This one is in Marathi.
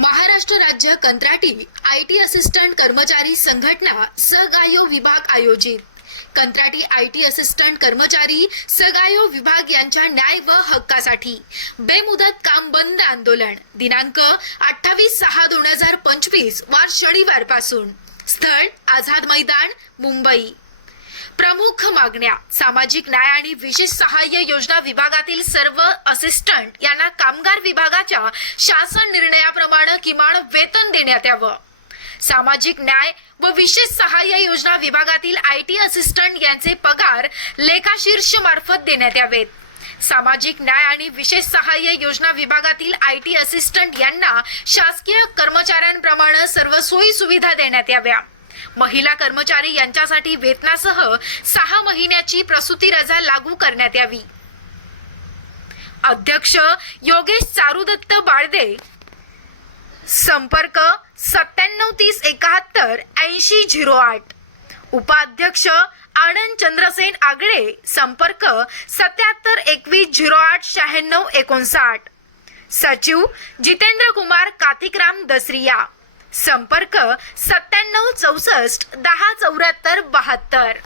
महाराष्ट्र राज्य कंत्राटी आय टी असिस्टंट कर्मचारी संघटना सगायो विभाग आयोजित. कंत्राटी आय टी असिस्टंट कर्मचारी सगायो विभाग यांच्या न्याय व हक्कासाठी बेमुदत काम बंद आंदोलन. दिनांक अठ्ठावीस सहा दोन हजार पंचवीस वार शनिवारपासून. स्थळ आझाद मैदान मुंबई. प्रमुख मागण्या सामाजिक न्याय आणि विशेष सहाय्य योजना विभागातील सर्व असिस्टंट यांना कामगार विभागाच्या शासन निर्णयाप्रमाणे किमान वेतन देण्यात यावं. सामाजिक न्याय व विशेष सहाय्य योजना विभागातील आय टी असिस्टंट यांचे पगार लेखाशीर्ष मार्फत देण्यात यावेत. सामाजिक न्याय आणि विशेष सहाय्य योजना विभागातील आय टी असिस्टंट यांना शासकीय कर्मचाऱ्यांप्रमाणे सर्व सोयी सुविधा देण्यात याव्या. महिला कर्मचारी यांच्यासाठी वेतनासह सहा महिन्याची प्रसूती रजा लागू करण्यात यावी. अध्यक्ष योगेश चारुदत्त बाळदे. संपर्क सत्त्याण्णव तीस एकाहत्तर ऐंशी झिरो आठ. उपाध्यक्ष आनंद चंद्रसेन आगळे. संपर्क सत्याहत्तर एकवीस झिरो आठ शहाण्णव एकोणसाठ. सचिव जितेंद्र कुमार कातिकराम दसरिया. संपर्क सत्त्याण्णव चौसष्ट दहा चौऱ्याहत्तर बहात्तर.